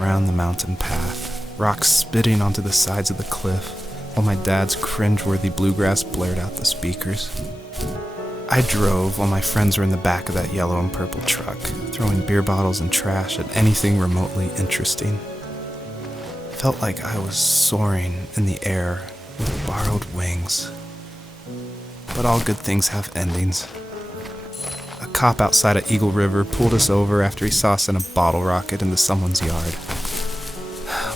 around the mountain path, rocks spitting onto the sides of the cliff, while my dad's cringeworthy bluegrass blared out the speakers. I drove while my friends were in the back of that yellow and purple truck, throwing beer bottles and trash at anything remotely interesting. Felt like I was soaring in the air with borrowed wings. But all good things have endings. A cop outside of Eagle River pulled us over after he saw us in a bottle rocket into someone's yard.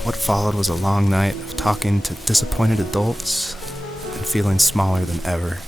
What followed was a long night of talking to disappointed adults and feeling smaller than ever.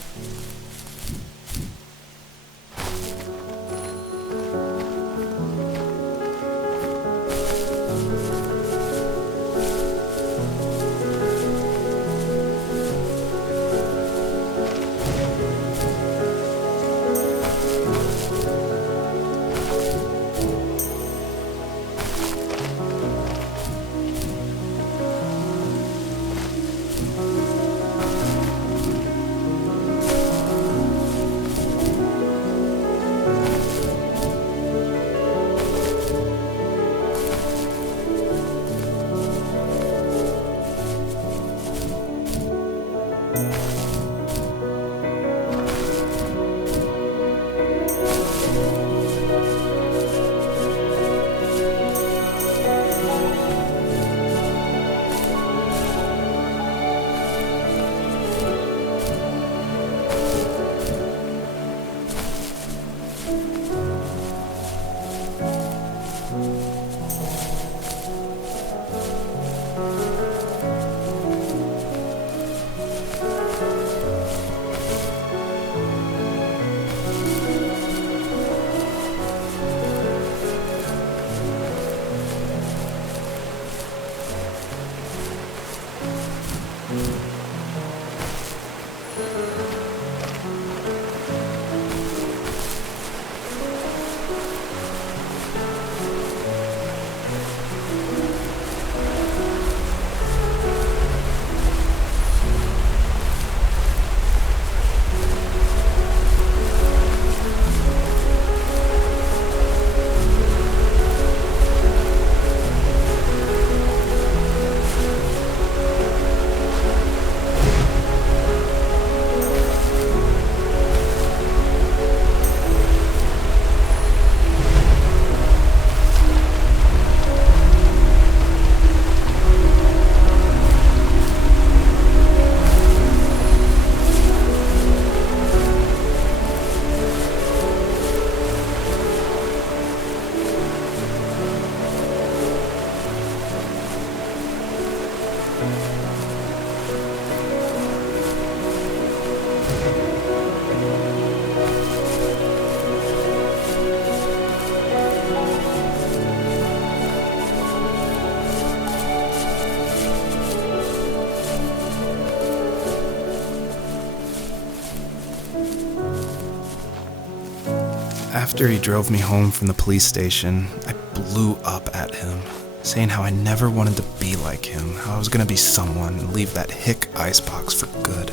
After he drove me home from the police station, I blew up at him, saying how I never wanted to be like him, how I was going to be someone and leave that hick icebox for good.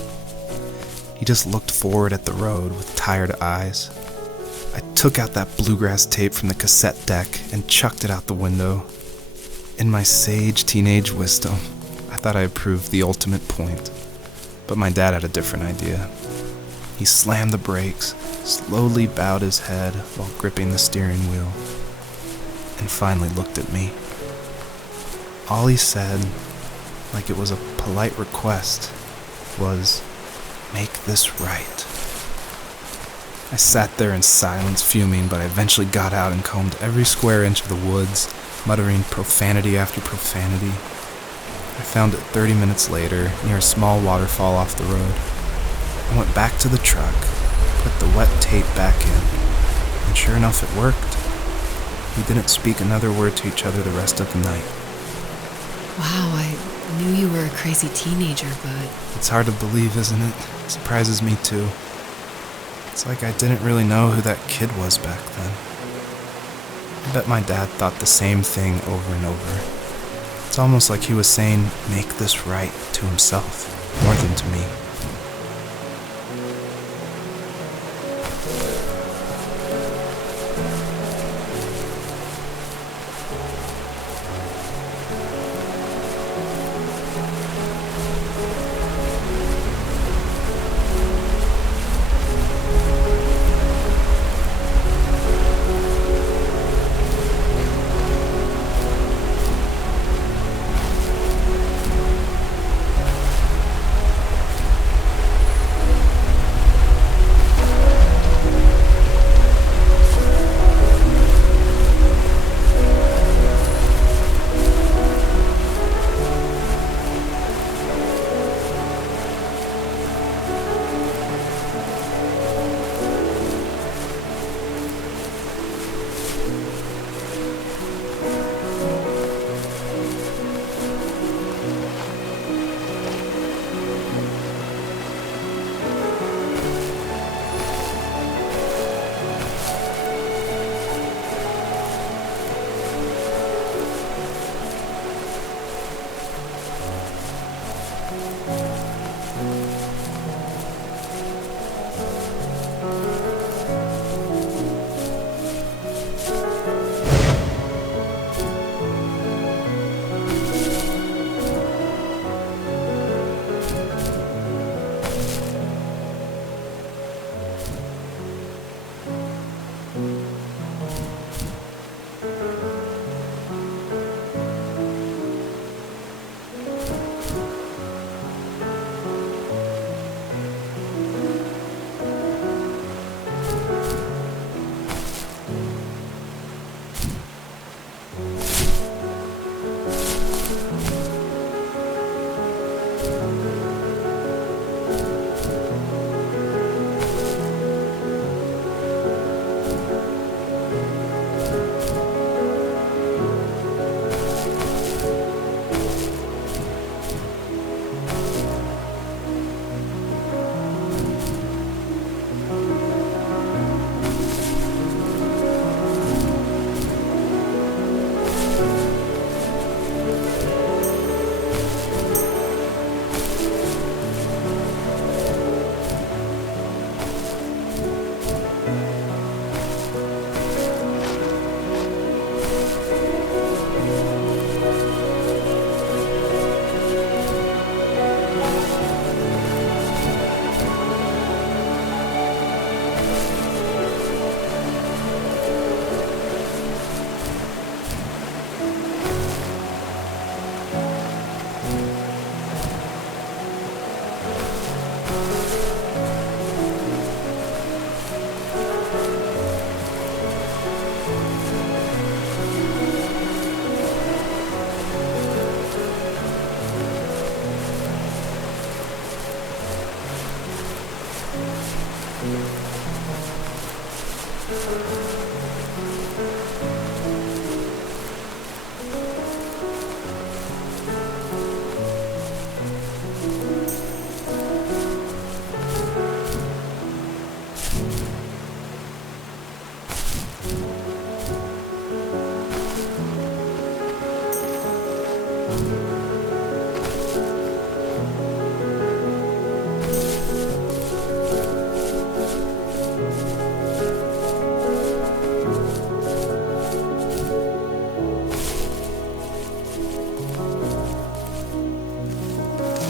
He just looked forward at the road with tired eyes. I took out that bluegrass tape from the cassette deck and chucked it out the window. In my sage teenage wisdom, I thought I had proved the ultimate point, but my dad had a different idea. He slammed the brakes, slowly bowed his head while gripping the steering wheel, and finally looked at me. All he said, like it was a polite request, was, "Make this right." I sat there in silence, fuming, but I eventually got out and combed every square inch of the woods, muttering profanity after profanity. I found it 30 minutes later, near a small waterfall off the road. I went back to the truck, put the wet tape back in, and sure enough it worked. We didn't speak another word to each other the rest of the night. Wow, I knew you were a crazy teenager, but... It's hard to believe, isn't it? It surprises me too. It's like I didn't really know who that kid was back then. I bet my dad thought the same thing over and over. It's almost like he was saying, "Make this right," to himself, more than to me.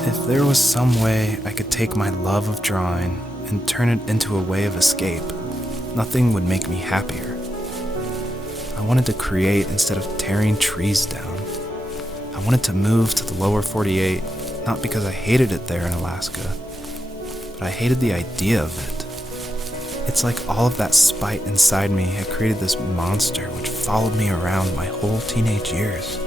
If there was some way I could take my love of drawing and turn it into a way of escape, nothing would make me happier. I wanted to create instead of tearing trees down. I wanted to move to the lower 48, not because I hated it there in Alaska, but I hated the idea of it. It's like all of that spite inside me had created this monster which followed me around my whole teenage years.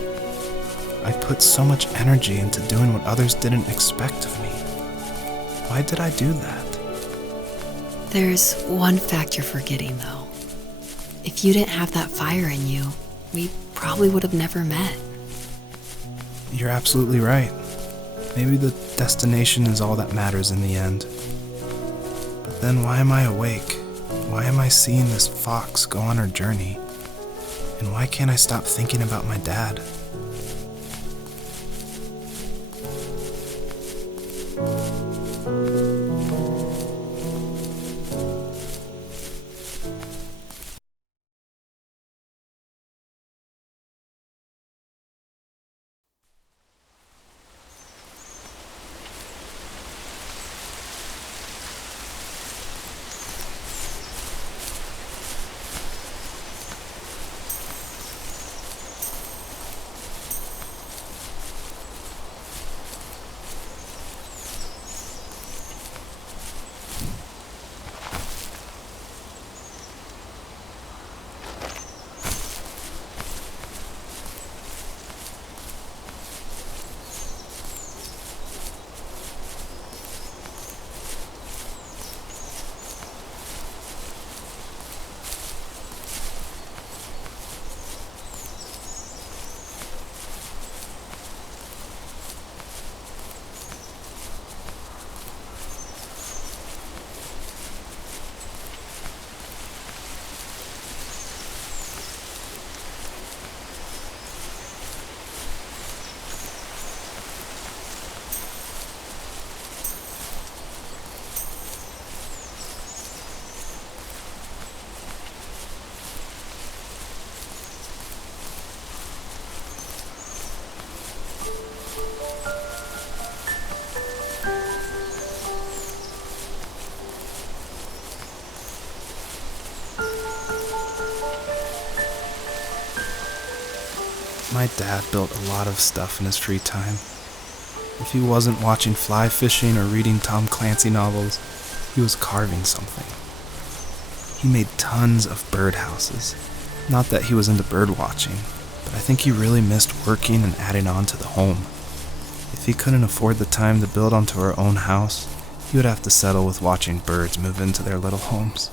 I put so much energy into doing what others didn't expect of me. Why did I do that? There's one fact you're forgetting, though. If you didn't have that fire in you, we probably would have never met. You're absolutely right. Maybe the destination is all that matters in the end. But then why am I awake? Why am I seeing this fox go on her journey? And why can't I stop thinking about my dad? My dad built a lot of stuff in his free time. If he wasn't watching fly fishing or reading Tom Clancy novels, he was carving something. He made tons of birdhouses. Not that he was into bird watching, but I think he really missed working and adding on to the home. If he couldn't afford the time to build onto our own house, he would have to settle with watching birds move into their little homes.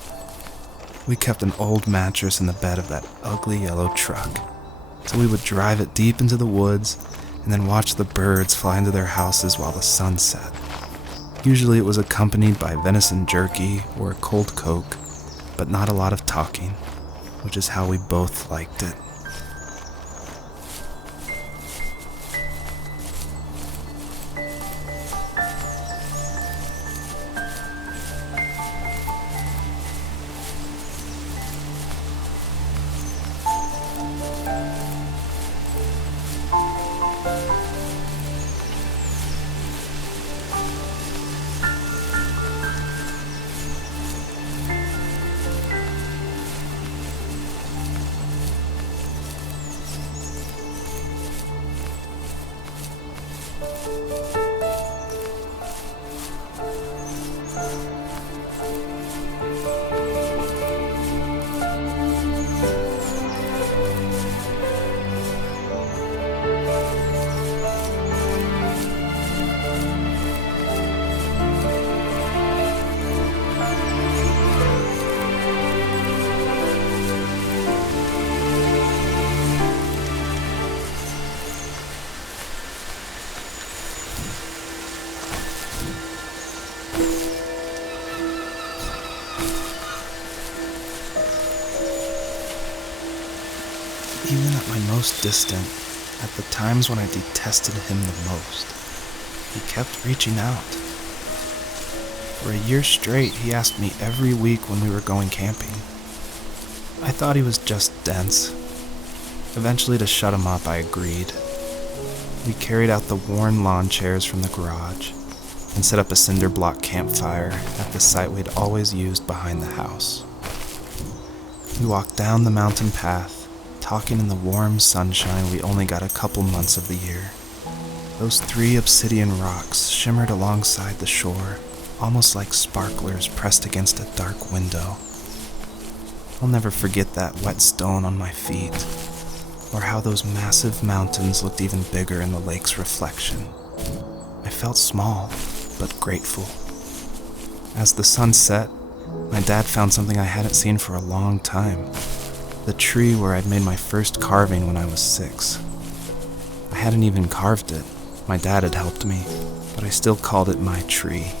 We kept an old mattress in the bed of that ugly yellow truck, so we would drive it deep into the woods and then watch the birds fly into their houses while the sun set. Usually it was accompanied by venison jerky or a cold Coke, but not a lot of talking, which is how we both liked it. Even at my most distant, at the times when I detested him the most, he kept reaching out. For a year straight, he asked me every week when we were going camping. I thought he was just dense. Eventually, to shut him up, I agreed. We carried out the worn lawn chairs from the garage and set up a cinder block campfire at the site we'd always used behind the house. We walked down the mountain path, talking in the warm sunshine we only got a couple months of the year. Those 3 obsidian rocks shimmered alongside the shore, almost like sparklers pressed against a dark window. I'll never forget that wet stone on my feet, or how those massive mountains looked even bigger in the lake's reflection. I felt small, but grateful. As the sun set, my dad found something I hadn't seen for a long time. The tree where I'd made my first carving when I was 6. I hadn't even carved it. My dad had helped me, but I still called it my tree.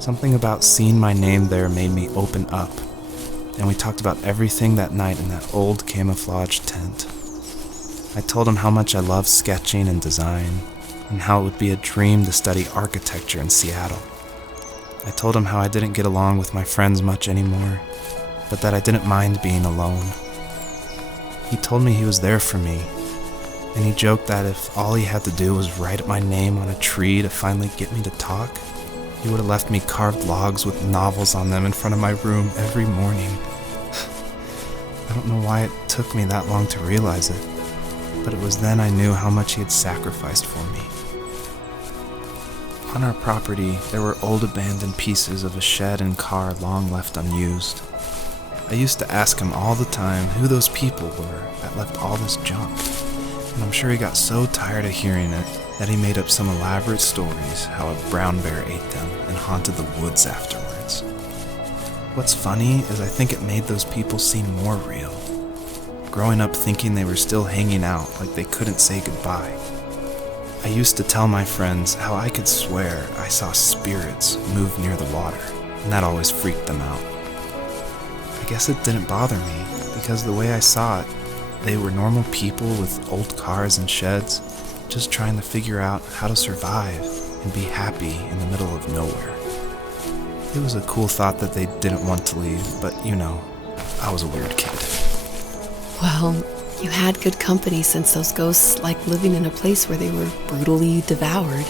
Something about seeing my name there made me open up, and we talked about everything that night in that old camouflage tent. I told him how much I loved sketching and design, and how it would be a dream to study architecture in Seattle. I told him how I didn't get along with my friends much anymore, but that I didn't mind being alone. He told me he was there for me, and he joked that if all he had to do was write my name on a tree to finally get me to talk, he would have left me carved logs with novels on them in front of my room every morning. I don't know why it took me that long to realize it, but it was then I knew how much he had sacrificed for me. On our property, there were old abandoned pieces of a shed and car long left unused. I used to ask him all the time who those people were that left all this junk, and I'm sure he got so tired of hearing it that he made up some elaborate stories how a brown bear ate them and haunted the woods afterwards. What's funny is I think it made those people seem more real. Growing up thinking they were still hanging out like they couldn't say goodbye. I used to tell my friends how I could swear I saw spirits move near the water, and that always freaked them out. I guess it didn't bother me, because the way I saw it, they were normal people with old cars and sheds, just trying to figure out how to survive and be happy in the middle of nowhere. It was a cool thought that they didn't want to leave, but you know, I was a weird kid. Well, you had good company since those ghosts liked living in a place where they were brutally devoured.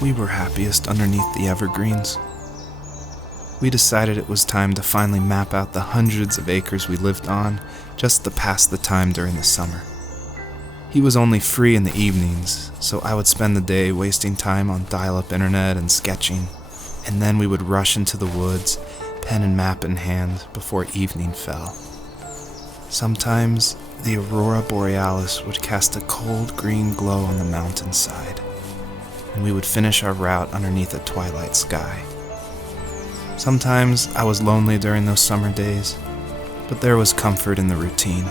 we were happiest underneath the evergreens. We decided it was time to finally map out the hundreds of acres we lived on just to pass the time during the summer. He was only free in the evenings, so I would spend the day wasting time on dial-up internet and sketching, and then we would rush into the woods, pen and map in hand, before evening fell. Sometimes, the aurora borealis would cast a cold green glow on the mountainside, and we would finish our route underneath a twilight sky. Sometimes I was lonely during those summer days, but there was comfort in the routine.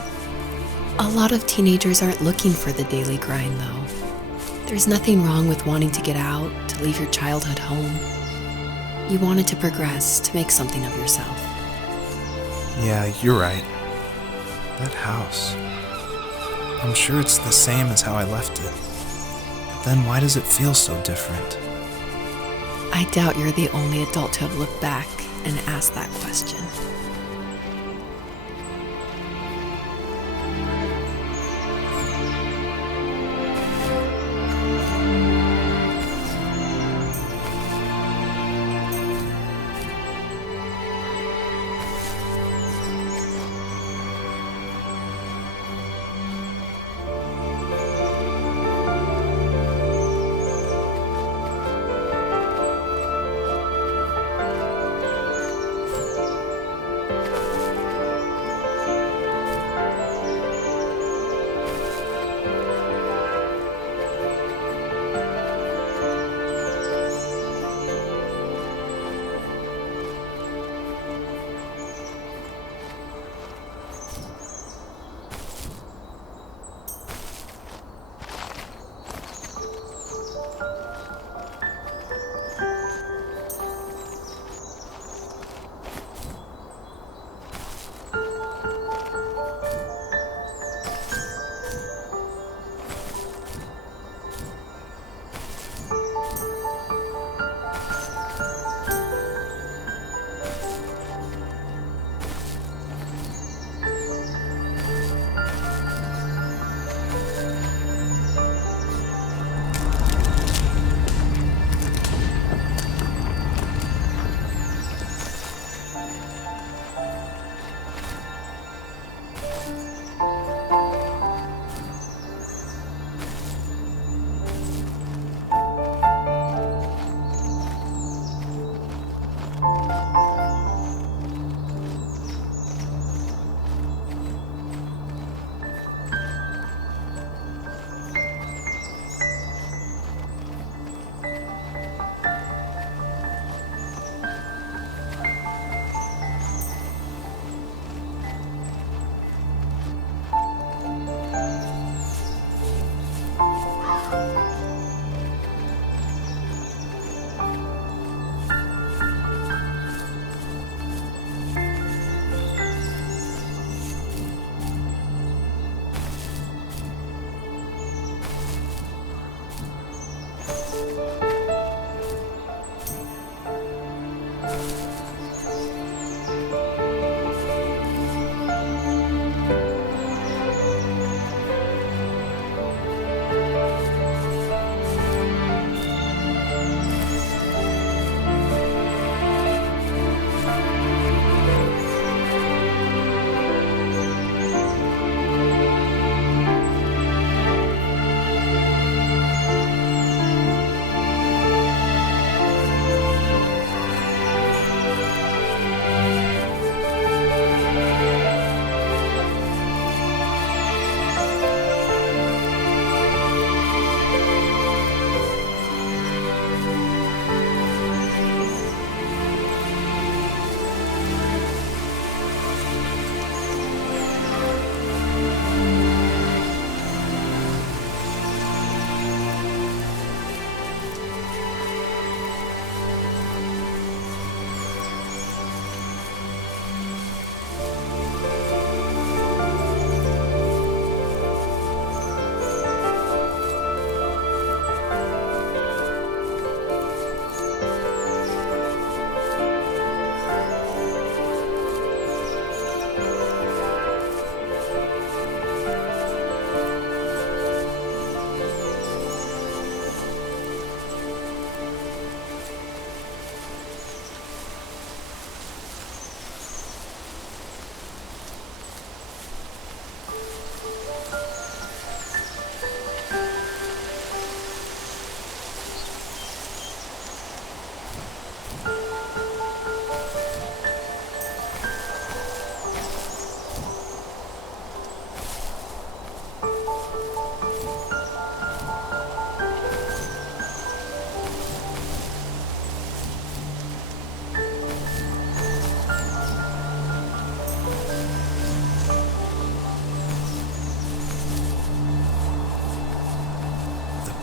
A lot of teenagers aren't looking for the daily grind, though. There's nothing wrong with wanting to get out, to leave your childhood home. You wanted to progress, to make something of yourself. Yeah, you're right. That house. I'm sure it's the same as how I left it. But then why does it feel so different? I doubt you're the only adult to have looked back and asked that question.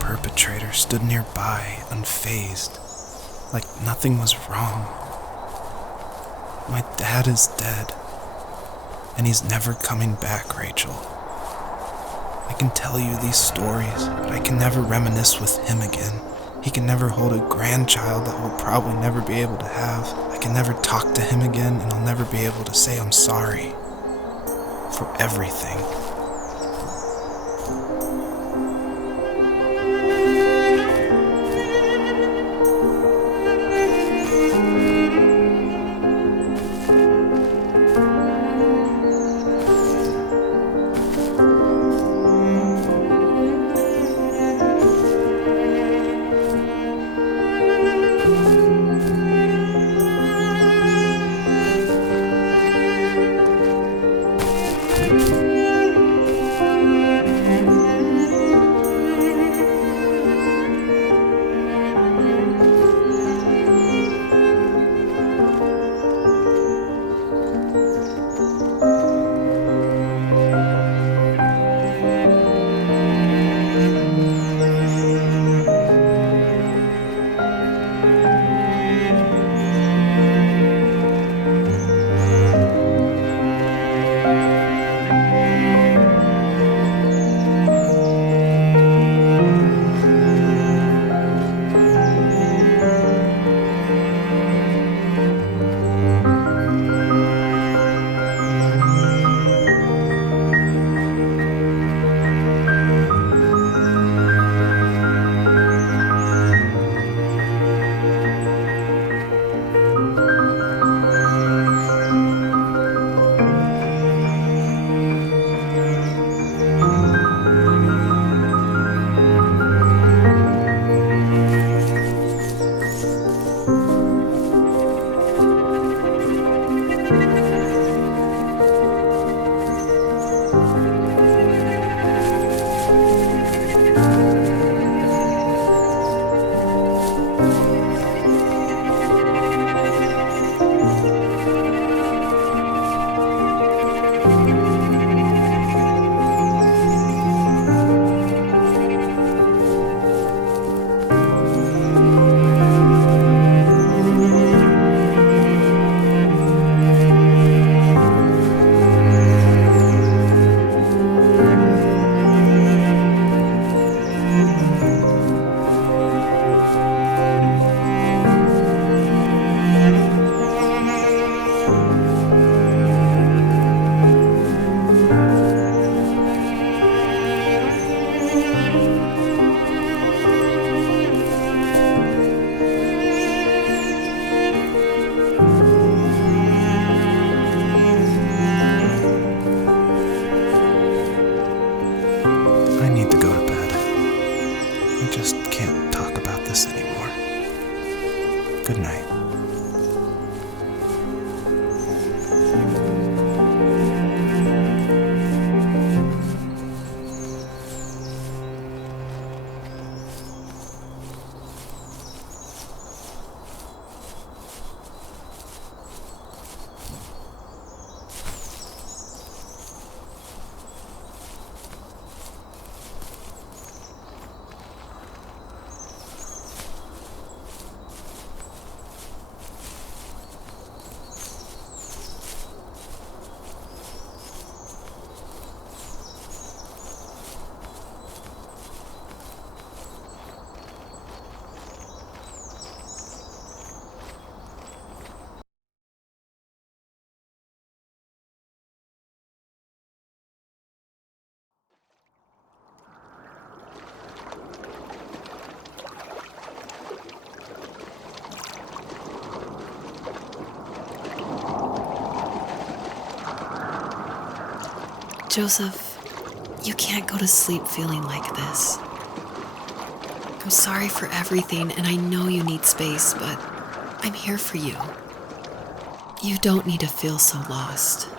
perpetrator stood nearby, unfazed, like nothing was wrong. My dad is dead, and he's never coming back, Rachel. I can tell you these stories, but I can never reminisce with him again. He can never hold a grandchild that we'll probably never be able to have. I can never talk to him again, and I'll never be able to say I'm sorry for everything. I need to go to bed. I just can't talk about this anymore. Good night. Joseph, you can't go to sleep feeling like this. I'm sorry for everything, and I know you need space, but I'm here for you. You don't need to feel so lost.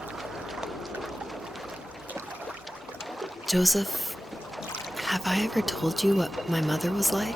Joseph, have I ever told you what my mother was like?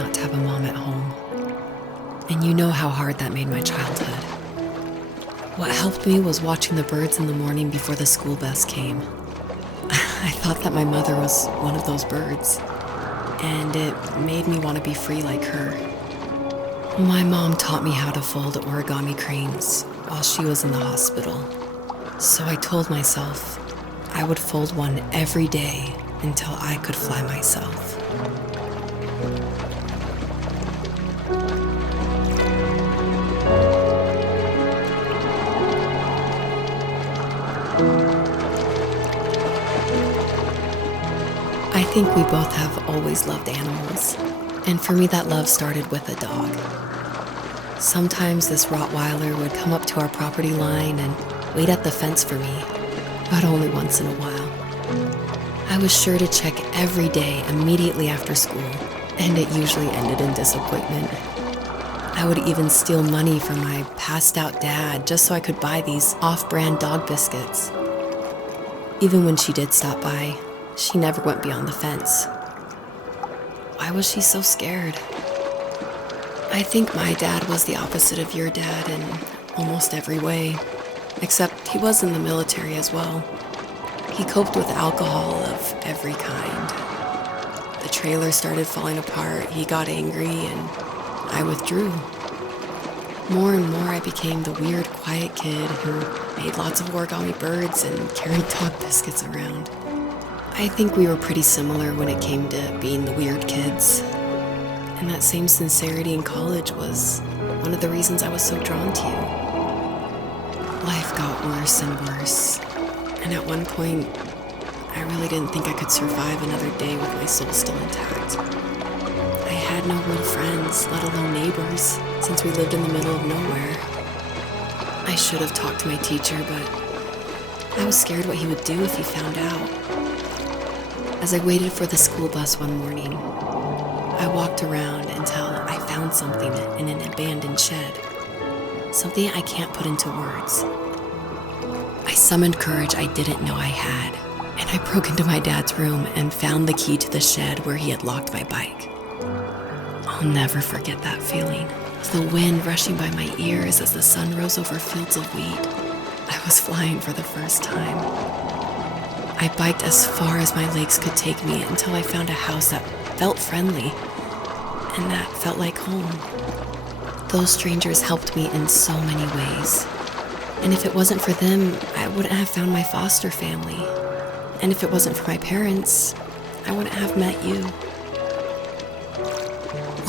not to have a mom at home. And you know how hard that made my childhood. What helped me was watching the birds in the morning before the school bus came. I thought that my mother was one of those birds, and it made me want to be free like her. My mom taught me how to fold origami cranes while she was in the hospital. So I told myself I would fold one every day until I could fly myself. I think we both have always loved animals, and for me that love started with a dog. Sometimes this Rottweiler would come up to our property line and wait at the fence for me, but only once in a while. I was sure to check every day immediately after school, and it usually ended in disappointment. I would even steal money from my passed-out dad just so I could buy these off-brand dog biscuits. Even when she did stop by, she never went beyond the fence. Why was she so scared? I think my dad was the opposite of your dad in almost every way, except he was in the military as well. He coped with alcohol of every kind. The trailer started falling apart, he got angry, and I withdrew. More and more I became the weird, quiet kid who made lots of origami birds and carried dog biscuits around. I think we were pretty similar when it came to being the weird kids. And that same sincerity in college was one of the reasons I was so drawn to you. Life got worse and worse. And at one point, I really didn't think I could survive another day with my soul still intact. I had no real friends, let alone neighbors, since we lived in the middle of nowhere. I should have talked to my teacher, but I was scared what he would do if he found out. As I waited for the school bus one morning, I walked around until I found something in an abandoned shed. Something I can't put into words. I summoned courage I didn't know I had, and I broke into my dad's room and found the key to the shed where he had locked my bike. I'll never forget that feeling. The wind rushing by my ears as the sun rose over fields of wheat. I was flying for the first time. I biked as far as my legs could take me until I found a house that felt friendly, and that felt like home. Those strangers helped me in so many ways. And if it wasn't for them, I wouldn't have found my foster family. And if it wasn't for my parents, I wouldn't have met you.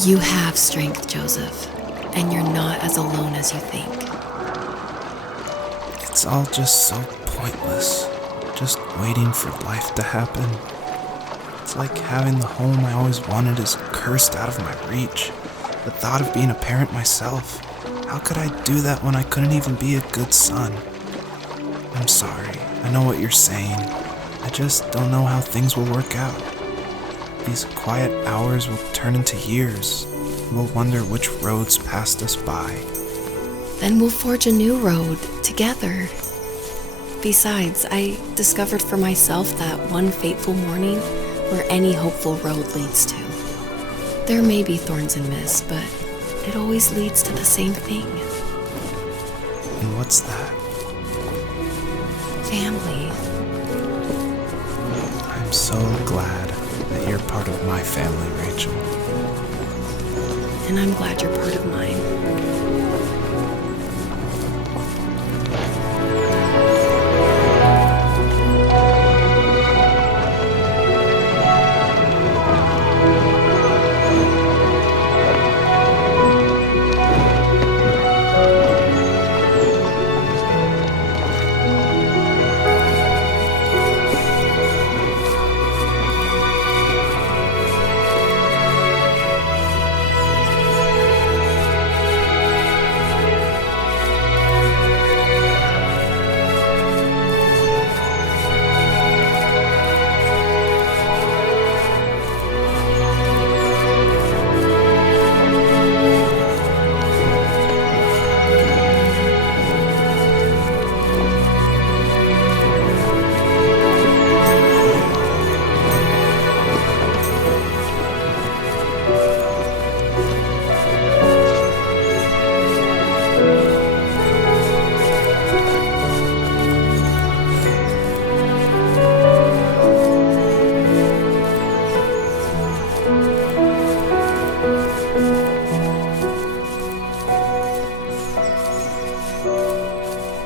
You have strength, Joseph, and you're not as alone as you think. It's all just so pointless. Just waiting for life to happen. It's like having the home I always wanted is cursed out of my reach. The thought of being a parent myself. How could I do that when I couldn't even be a good son? I'm sorry. I know what you're saying. I just don't know how things will work out. These quiet hours will turn into years. We'll wonder which roads passed us by. Then we'll forge a new road together. Besides, I discovered for myself that one fateful morning where any hopeful road leads to. There may be thorns and mist, but it always leads to the same thing. And what's that? Family. I'm so glad that you're part of my family, Rachel. And I'm glad you're part of mine.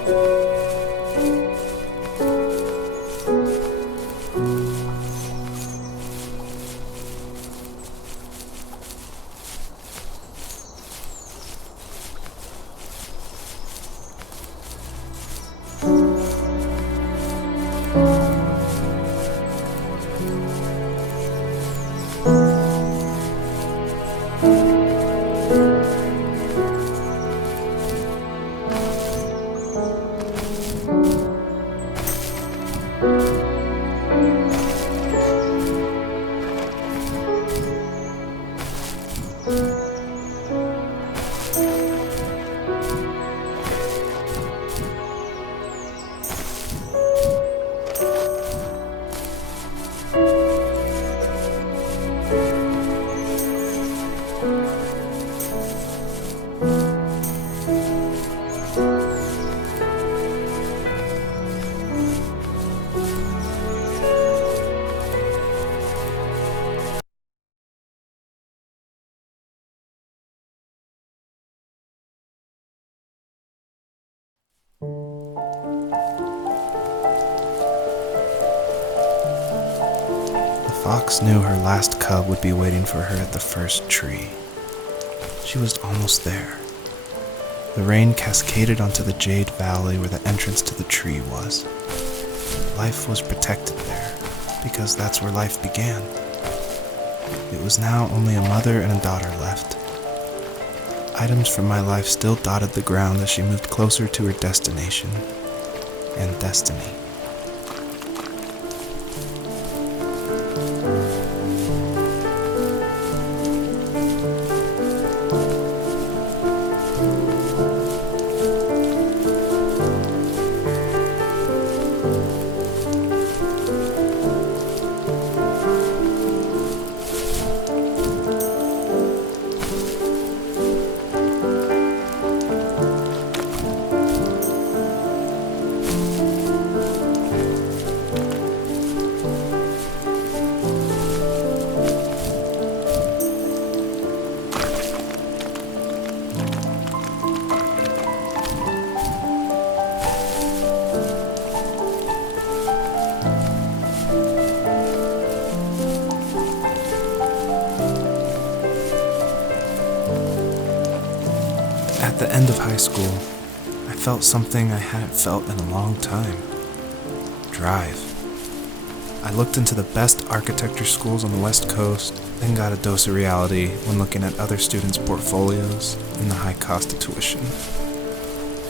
The fox knew her last cub would be waiting for her at the first tree. She was almost there. The rain cascaded onto the jade valley where the entrance to the tree was. Life was protected there, because that's where life began. It was now only a mother and a daughter left. Items from my life still dotted the ground as she moved closer to her destination and destiny. At the end of high school, I felt something I hadn't felt in a long time. Drive. I looked into the best architecture schools on the West Coast, then got a dose of reality when looking at other students' portfolios and the high cost of tuition.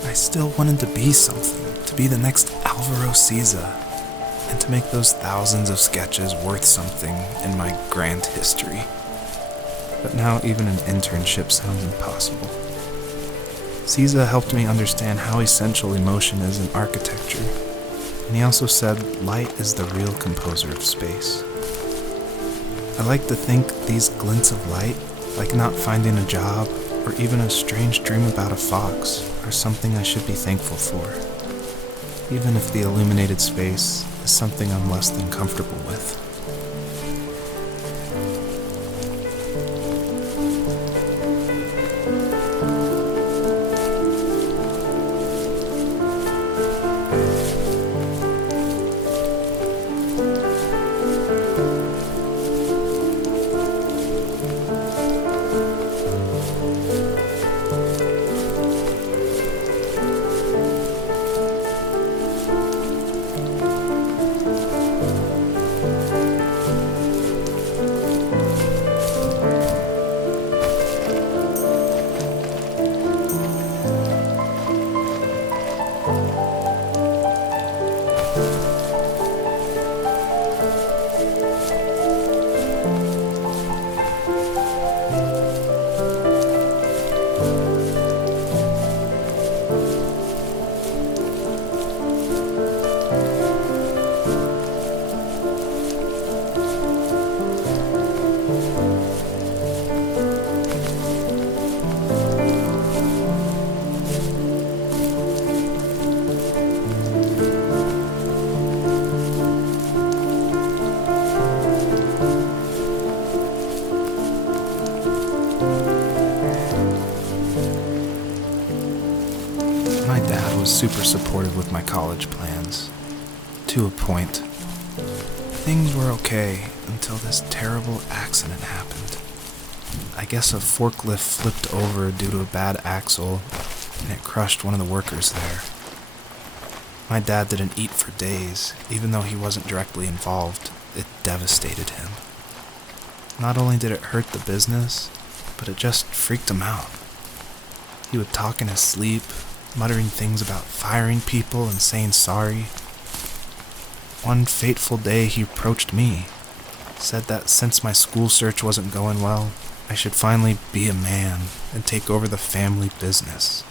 I still wanted to be something, to be the next Alvaro Siza, and to make those thousands of sketches worth something in my grand history. But now even an internship sounds impossible. Siza helped me understand how essential emotion is in architecture, and he also said light is the real composer of space. I like to think these glints of light, like not finding a job or even a strange dream about a fox, are something I should be thankful for, even if the illuminated space is something I'm less than comfortable with. Dad was super supportive with my college plans. To a point. Things were okay until this terrible accident happened. I guess a forklift flipped over due to a bad axle, and it crushed one of the workers there. My dad didn't eat for days, even though he wasn't directly involved. It devastated him. Not only did it hurt the business, but it just freaked him out. He would talk in his sleep, muttering things about firing people and saying sorry. One fateful day he approached me, said that since my school search wasn't going well, I should finally be a man and take over the family business.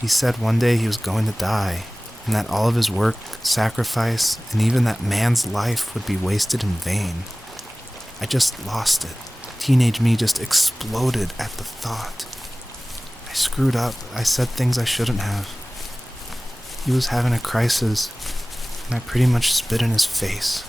He said one day he was going to die, and that all of his work, sacrifice, and even that man's life would be wasted in vain. I just lost it. Teenage me just exploded at the thought. I screwed up. I said things I shouldn't have. He was having a crisis, and I pretty much spit in his face.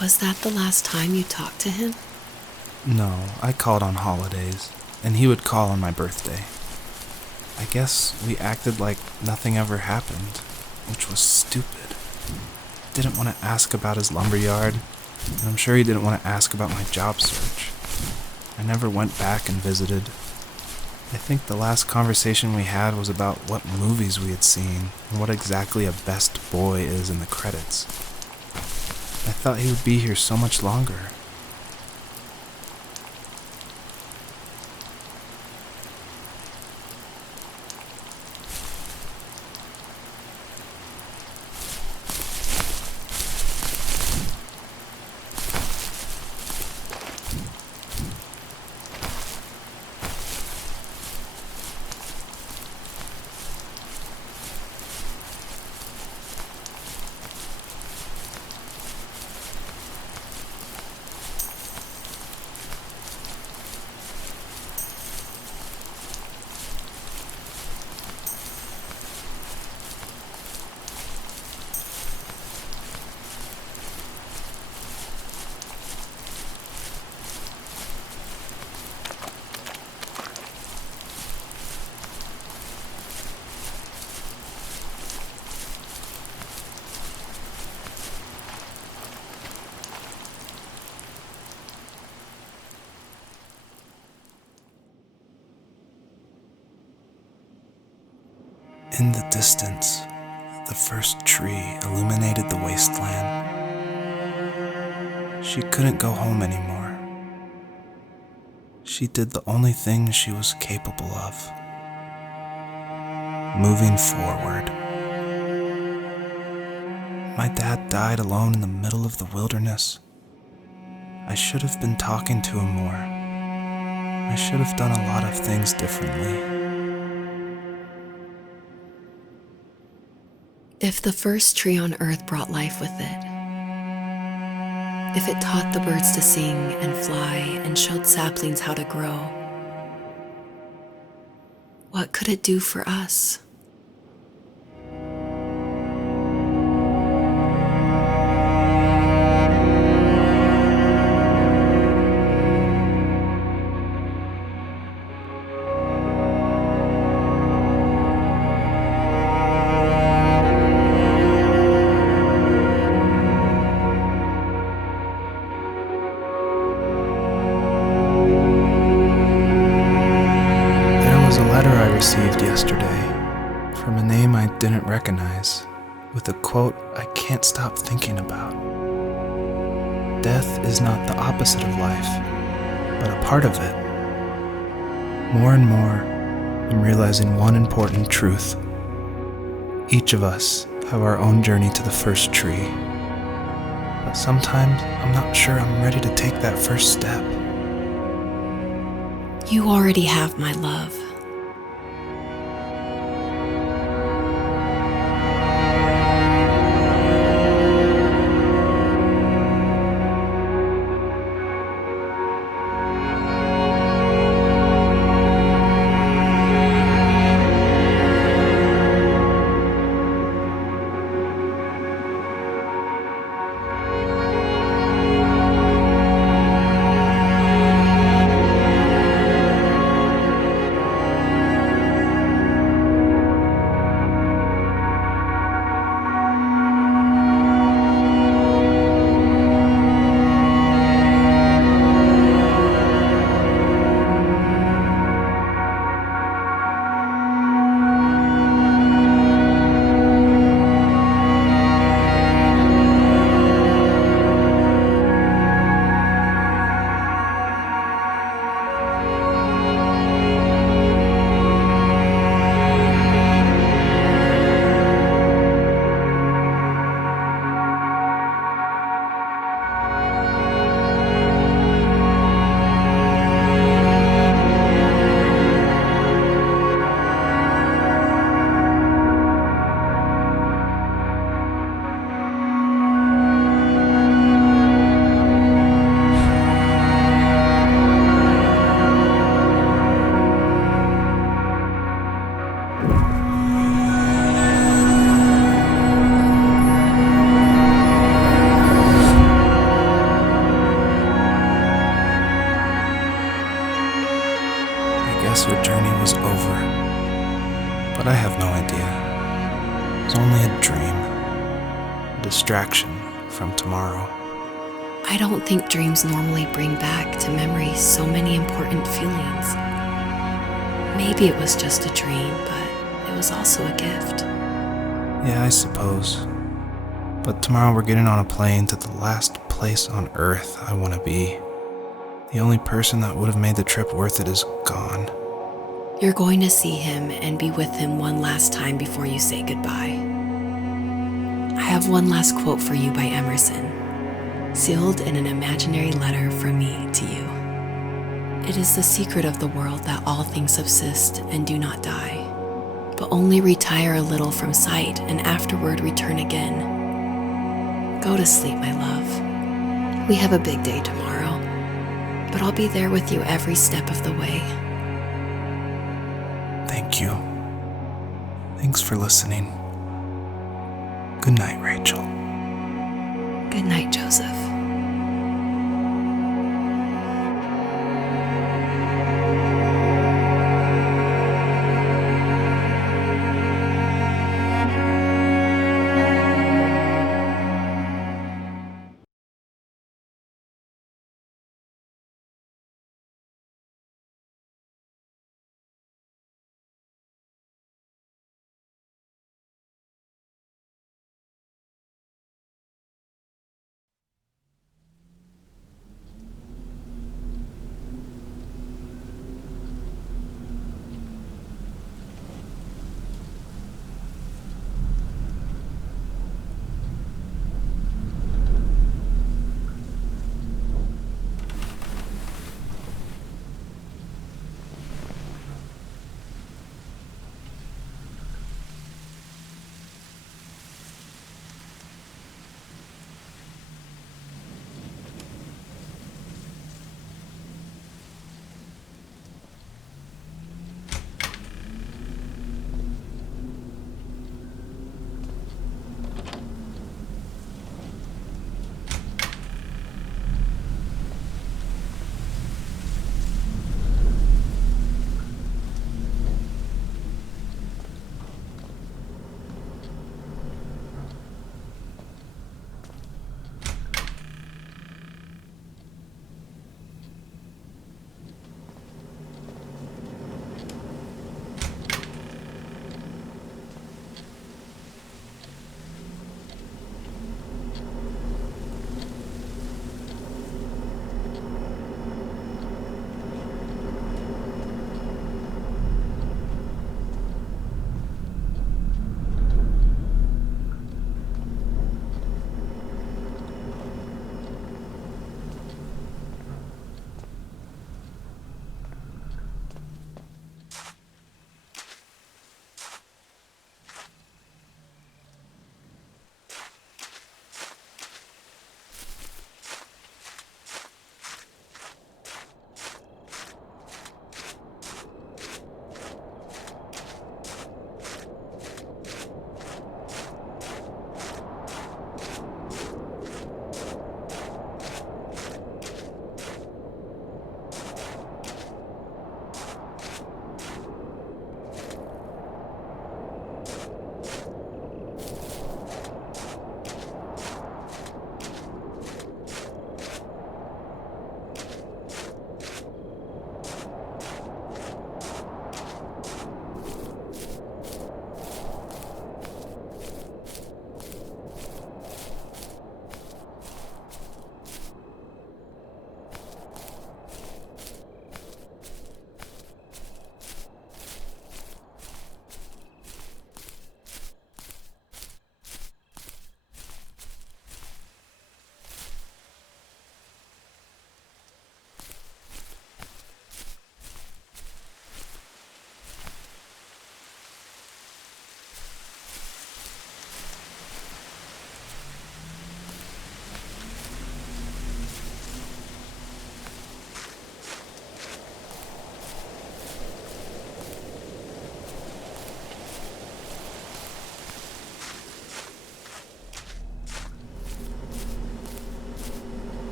Was that the last time you talked to him? No, I called on holidays, and he would call on my birthday. I guess we acted like nothing ever happened, which was stupid. Didn't want to ask about his lumberyard, and I'm sure he didn't want to ask about my job search. I never went back and visited. I think the last conversation we had was about what movies we had seen and what exactly a best boy is in the credits. I thought he would be here so much longer. In the distance, the first tree illuminated the wasteland. She couldn't go home anymore. She did the only thing she was capable of: moving forward. My dad died alone in the middle of the wilderness. I should have been talking to him more. I should have done a lot of things differently. If the first tree on earth brought life with it, if it taught the birds to sing and fly and showed saplings how to grow, what could it do for us? Received yesterday from a name I didn't recognize, with a quote I can't stop thinking about. Death is not the opposite of life, but a part of it. More and more, I'm realizing one important truth. Each of us have our own journey to the first tree, but sometimes I'm not sure I'm ready to take that first step. You already have my love. Your journey was over, but I have no idea. It was only a dream, a distraction from tomorrow. I don't think dreams normally bring back to memory so many important feelings. Maybe it was just a dream, but it was also a gift. Yeah, I suppose. But tomorrow we're getting on a plane to the last place on Earth I want to be. The only person that would have made the trip worth it is gone. You're going to see him and be with him one last time before you say goodbye. I have one last quote for you by Emerson, sealed in an imaginary letter from me to you. It is the secret of the world that all things subsist and do not die, but only retire a little from sight and afterward return again. Go to sleep, my love. We have a big day tomorrow, but I'll be there with you every step of the way. Thank you. Thanks for listening. Good night, Rachel. Good night, Joseph.